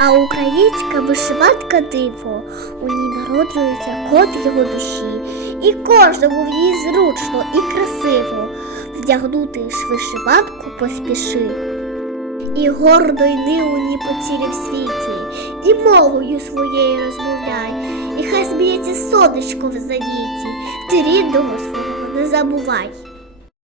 А українська вишиванка диво, у ній народжується код його душі, і кожному в ній зручно і красиво вдягнути ж вишиванку поспіши. І гордо йди у ній по цілім світі, і мовою своєю розмовляй, і хай сміється сонечко в завіті, ти рідного свого не забувай.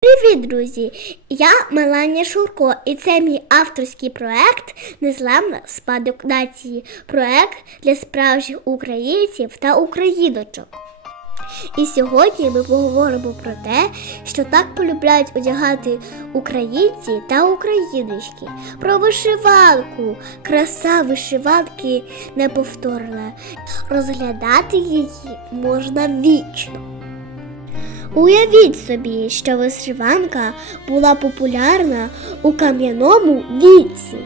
Привіт, друзі! Я Меланія Шурко, і це мій авторський проект Незламна спадок нації. Проект для справжніх українців та україночок. І сьогодні ми поговоримо про те, що так полюбляють одягати українці та україночки, про вишиванку. Краса вишиванки неповторна. Розглядати її можна вічно. Уявіть собі, що вишиванка була популярна у кам'яному віці,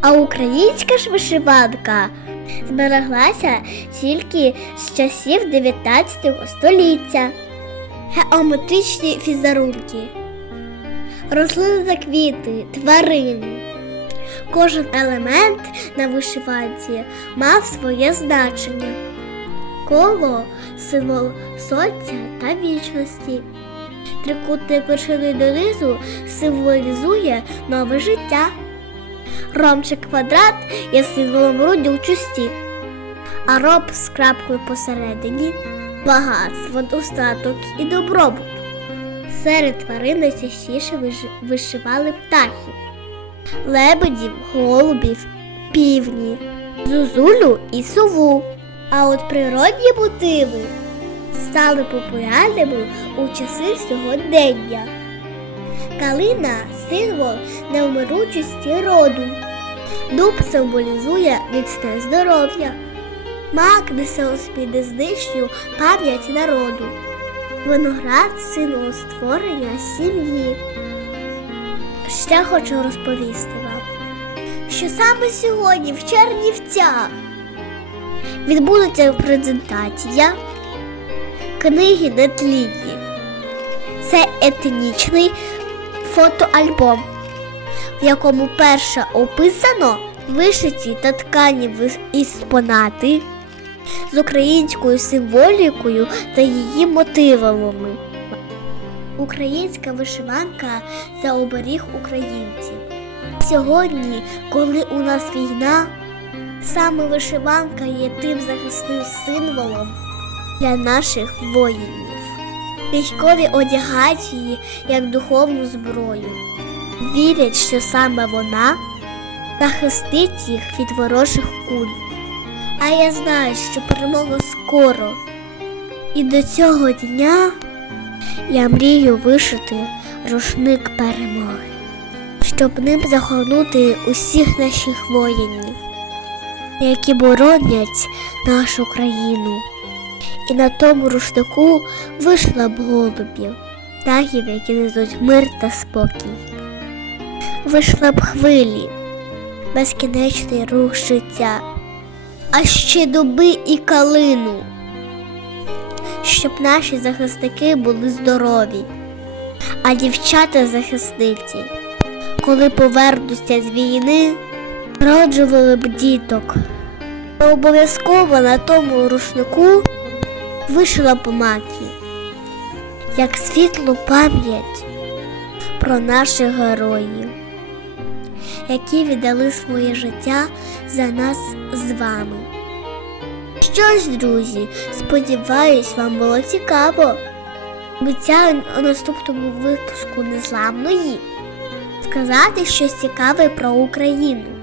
а українська ж вишиванка збереглася тільки з часів 19 століття. Геометричні фізарунки, рослини та квіти, тварини. Кожен елемент на вишиванці мав своє значення. Коло символ сонця та вічності. Трикутник вершини донизу символізує нове життя. Ромчик квадрат є символом родючості, а роб з крапкою посередині багатство, достаток і добробут. Серед тварин найчастіше вишивали птахів, лебедів, голубів, півні, зузулю і сову. А от природні мотиви стали популярними у часи сьогодення. Калина символ невмиручості роду. Дуб символізує міцне здоров'я. Мак несе у собі пам'ять народу. Виноград символ створення сім'ї. Ще хочу розповісти вам, що саме сьогодні в Чернівцях відбудеться презентація книги Нетлінні. Це етнічний фотоальбом, в якому перше описано вишиті та ткані експонати з українською символікою та її мотивами. Українська вишиванка за оберіг українців. Сьогодні, коли у нас війна, Саме вишиванка є тим захисним символом для наших воїнів. Військові одягають її як духовну зброю. Вірять, що саме вона захистить їх від ворожих куль. А я знаю, що перемога скоро. І до цього дня я мрію вишити рушник перемоги, щоб ним захорнути усіх наших воїнів які боронять нашу країну. І на тому рушнику вийшла б голубів, птахів, які несуть мир та спокій. Вийшла б хвилі, безкінечний рух життя, а ще дуби і калину, щоб наші захисники були здорові, а дівчата захисниці, коли повернуться з війни, народжували б діток. То обов'язково на тому рушнику вишила б маки, як світлу пам'ять про наших героїв, які віддали своє життя за нас з вами. Що ж, друзі, сподіваюсь, вам було цікаво. Обіцяю у наступному випуску незламної сказати щось цікаве про Україну.